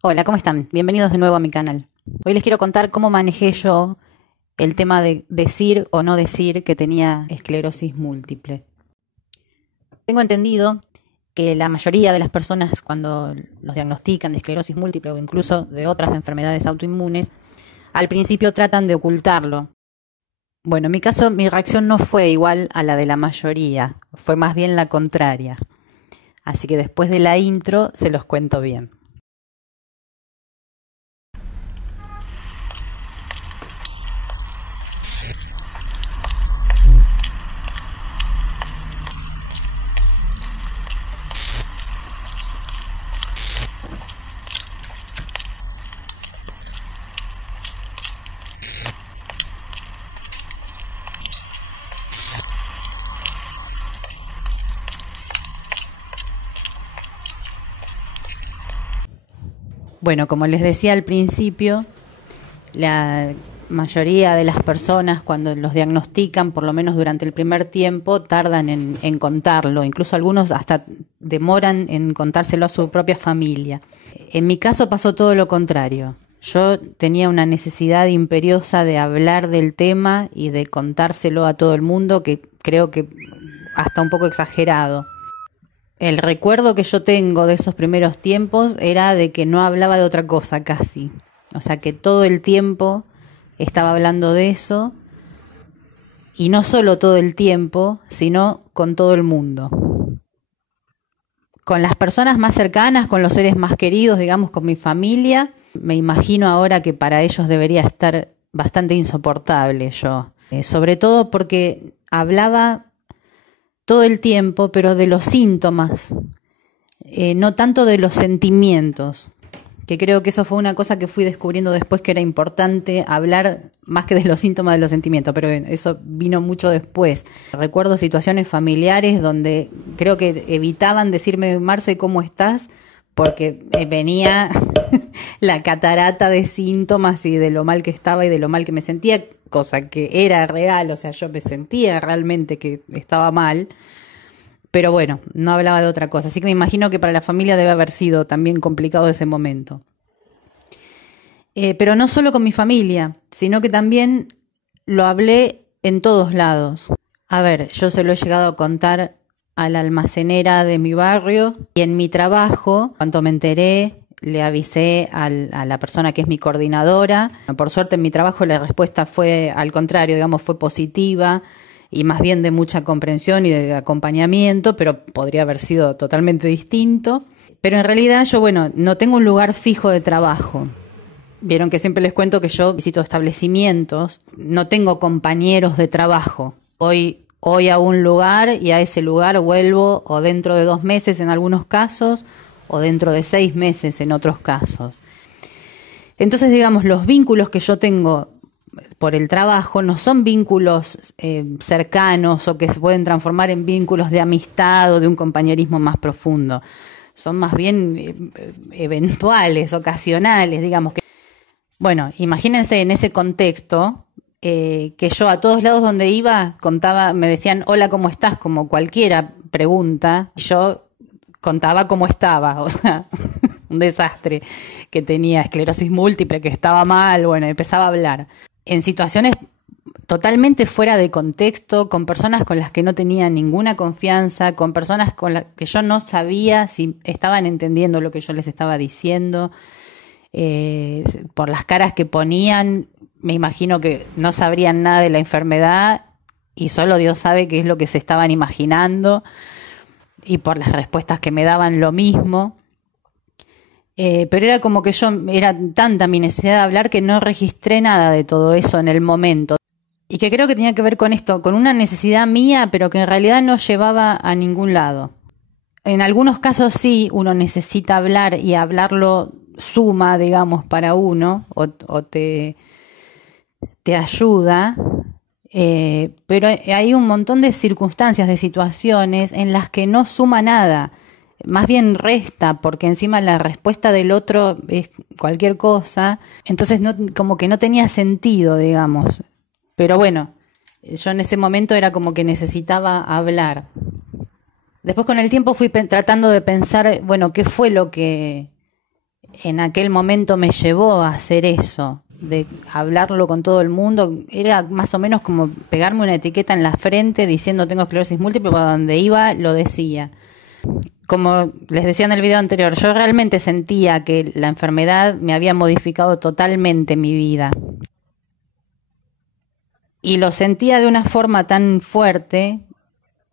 Hola, ¿cómo están? Bienvenidos de nuevo a mi canal. Hoy les quiero contar cómo manejé yo el tema de decir o no decir que tenía esclerosis múltiple. Tengo entendido que la mayoría de las personas cuando los diagnostican de esclerosis múltiple o incluso de otras enfermedades autoinmunes, al principio tratan de ocultarlo. Bueno, en mi caso mi reacción no fue igual a la de la mayoría, fue más bien la contraria. Así que después de la intro se los cuento bien. Bueno, como les decía al principio, la mayoría de las personas cuando los diagnostican, por lo menos durante el primer tiempo, tardan en contarlo. Incluso algunos hasta demoran en contárselo a su propia familia. En mi caso pasó todo lo contrario. Yo tenía una necesidad imperiosa de hablar del tema y de contárselo a todo el mundo, que creo que hasta un poco exagerado. El recuerdo que yo tengo de esos primeros tiempos era de que no hablaba de otra cosa casi. O sea que todo el tiempo estaba hablando de eso, y no solo todo el tiempo, sino con todo el mundo. Con las personas más cercanas, con los seres más queridos, digamos, con mi familia, me imagino ahora que para ellos debería estar bastante insoportable yo. Sobre todo porque hablaba todo el tiempo, pero de los síntomas, no tanto de los sentimientos, que creo que eso fue una cosa que fui descubriendo después, que era importante hablar más que de los síntomas de los sentimientos, pero eso vino mucho después. Recuerdo situaciones familiares donde creo que evitaban decirme: Marce, ¿cómo estás?, porque venía la catarata de síntomas y de lo mal que estaba y de lo mal que me sentía, cosa que era real. O sea, yo me sentía realmente que estaba mal, pero bueno, no hablaba de otra cosa. Así que me imagino que para la familia debe haber sido también complicado ese momento. Pero no solo con mi familia, sino que también lo hablé en todos lados. A ver, yo se lo he llegado a contar a la almacenera de mi barrio, y en mi trabajo, cuando me enteré, le avisé a la persona que es mi coordinadora. Por suerte en mi trabajo la respuesta fue al contrario, digamos, fue positiva y más bien de mucha comprensión y de acompañamiento, pero podría haber sido totalmente distinto. Pero en realidad yo, bueno, no tengo un lugar fijo de trabajo. Vieron que siempre les cuento que yo visito establecimientos, no tengo compañeros de trabajo. Voy a un lugar y a ese lugar vuelvo o dentro de 2 meses en algunos casos, o dentro de 6 meses en otros casos. Entonces, digamos, los vínculos que yo tengo por el trabajo no son vínculos cercanos o que se pueden transformar en vínculos de amistad o de un compañerismo más profundo. Son más bien eventuales, ocasionales, digamos. Bueno, imagínense en ese contexto que yo a todos lados donde iba contaba, me decían: hola, ¿cómo estás?, como cualquiera pregunta. Yo contaba cómo estaba, o sea, un desastre, que tenía esclerosis múltiple, que estaba mal. Bueno, empezaba a hablar en situaciones totalmente fuera de contexto, con personas con las que no tenía ninguna confianza, con personas con las que yo no sabía si estaban entendiendo lo que yo les estaba diciendo. Por las caras que ponían, me imagino que no sabrían nada de la enfermedad y solo Dios sabe qué es lo que se estaban imaginando, y por las respuestas que me daban lo mismo. Pero era como que yo, era tanta mi necesidad de hablar que no registré nada de todo eso en el momento. Y que creo que tenía que ver con esto, con una necesidad mía, pero que en realidad no llevaba a ningún lado. En algunos casos sí, uno necesita hablar y hablarlo suma, digamos, para uno, o te ayuda, pero hay un montón de circunstancias, de situaciones en las que no suma nada, más bien resta, porque encima la respuesta del otro es cualquier cosa. Entonces no, como que no tenía sentido, digamos. Pero bueno, yo en ese momento era como que necesitaba hablar. Después con el tiempo fui tratando de pensar, bueno, qué fue en aquel momento me llevó a hacer eso, de hablarlo con todo el mundo. Era más o menos como pegarme una etiqueta en la frente diciendo tengo esclerosis múltiple, para donde iba lo decía. Como les decía en el video anterior, yo realmente sentía que la enfermedad me había modificado totalmente mi vida. Y lo sentía de una forma tan fuerte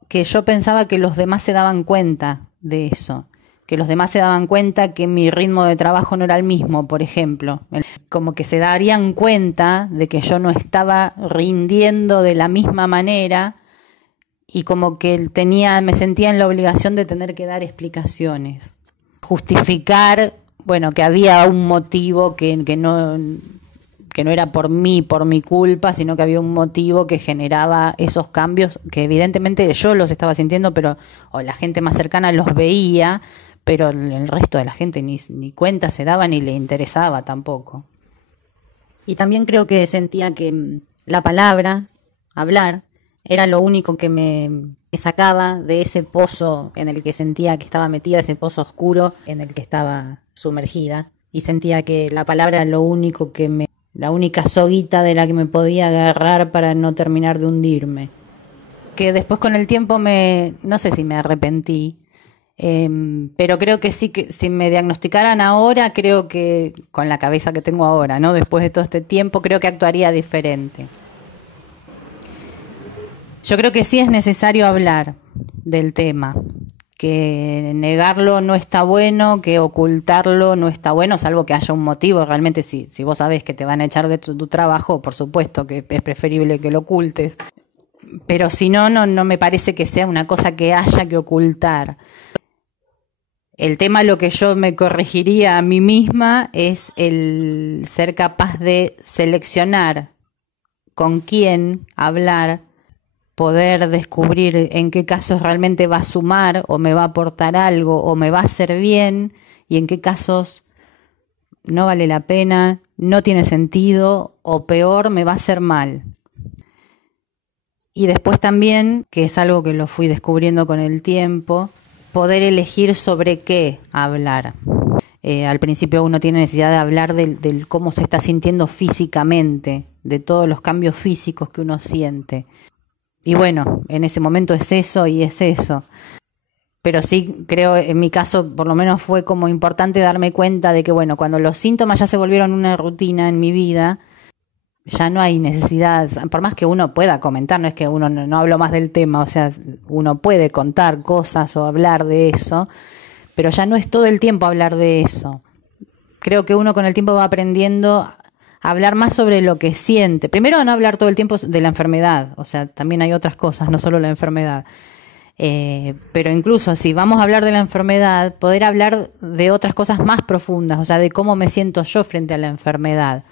que yo pensaba que los demás se daban cuenta de eso. Que los demás se daban cuenta que mi ritmo de trabajo no era el mismo, por ejemplo. Como que se darían cuenta de que yo no estaba rindiendo de la misma manera y como que me sentía en la obligación de tener que dar explicaciones. Justificar, bueno, que había un motivo que no era por mí, por mi culpa, sino que había un motivo que generaba esos cambios que evidentemente yo los estaba sintiendo, o la gente más cercana los veía, pero el resto de la gente ni cuenta se daba ni le interesaba tampoco. Y también creo que sentía que la palabra, hablar, era lo único que me sacaba de ese pozo en el que sentía que estaba metida, ese pozo oscuro en el que estaba sumergida. Y sentía que la palabra era lo único la única soguita de la que me podía agarrar para no terminar de hundirme. Que después con el tiempo no sé si me arrepentí, pero creo que sí, que si me diagnosticaran ahora, creo que con la cabeza que tengo ahora, ¿no? Después de todo este tiempo, creo que actuaría diferente. Yo creo que sí es necesario hablar del tema, que negarlo no está bueno, que ocultarlo no está bueno, salvo que haya un motivo. Realmente si vos sabés que te van a echar de tu trabajo, por supuesto que es preferible que lo ocultes. Pero si no me parece que sea una cosa que haya que ocultar. El tema, lo que yo me corregiría a mí misma, es el ser capaz de seleccionar con quién hablar, poder descubrir en qué casos realmente va a sumar o me va a aportar algo o me va a hacer bien y en qué casos no vale la pena, no tiene sentido o peor, me va a hacer mal. Y después también, que es algo que lo fui descubriendo con el tiempo, poder elegir sobre qué hablar. Al principio uno tiene necesidad de hablar del cómo se está sintiendo físicamente, de todos los cambios físicos que uno siente. Y bueno, en ese momento es eso y es eso. Pero sí creo, en mi caso, por lo menos fue como importante darme cuenta de que, bueno, cuando los síntomas ya se volvieron una rutina en mi vida, ya no hay necesidad, por más que uno pueda comentar, no es que uno no hablo más del tema, o sea, uno puede contar cosas o hablar de eso, pero ya no es todo el tiempo hablar de eso. Creo que uno con el tiempo va aprendiendo hablar más sobre lo que siente. Primero, no hablar todo el tiempo de la enfermedad, o sea, también hay otras cosas, no solo la enfermedad. Pero incluso si vamos a hablar de la enfermedad, poder hablar de otras cosas más profundas, o sea, de cómo me siento yo frente a la enfermedad.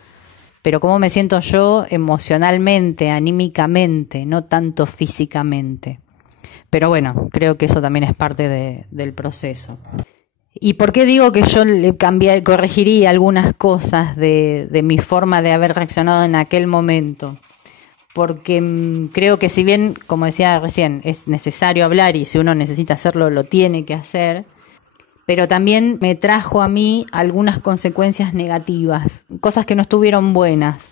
Pero cómo me siento yo emocionalmente, anímicamente, no tanto físicamente. Pero bueno, creo que eso también es parte del proceso. ¿Y por qué digo que yo corregiría algunas cosas de mi forma de haber reaccionado en aquel momento? Porque creo que si bien, como decía recién, es necesario hablar y si uno necesita hacerlo, lo tiene que hacer, pero también me trajo a mí algunas consecuencias negativas, cosas que no estuvieron buenas.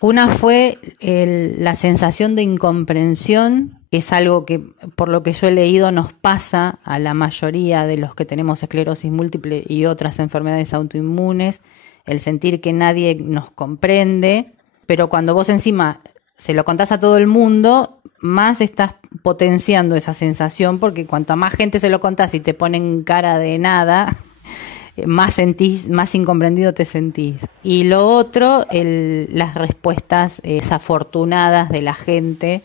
Una fue la sensación de incomprensión, que es algo que, por lo que yo he leído, nos pasa a la mayoría de los que tenemos esclerosis múltiple y otras enfermedades autoinmunes, el sentir que nadie nos comprende, pero cuando vos encima se lo contás a todo el mundo, más estás potenciando esa sensación, porque cuanta más gente se lo contás y te ponen cara de nada, más incomprendido te sentís. Y lo otro, las respuestas desafortunadas de la gente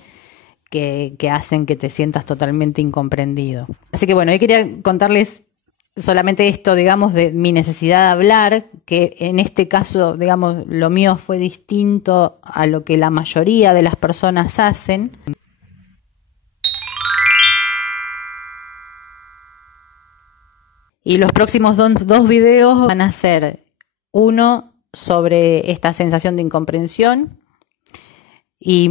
que hacen que te sientas totalmente incomprendido. Así que bueno, hoy quería contarles solamente esto, digamos, de mi necesidad de hablar, que en este caso, digamos, lo mío fue distinto a lo que la mayoría de las personas hacen. Y los próximos dos videos van a ser uno sobre esta sensación de incomprensión y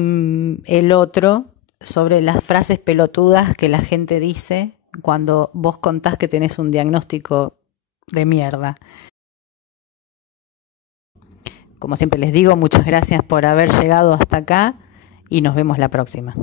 el otro sobre las frases pelotudas que la gente dice cuando vos contás que tenés un diagnóstico de mierda. como siempre les digo, muchas gracias por haber llegado hasta acá y nos vemos la próxima.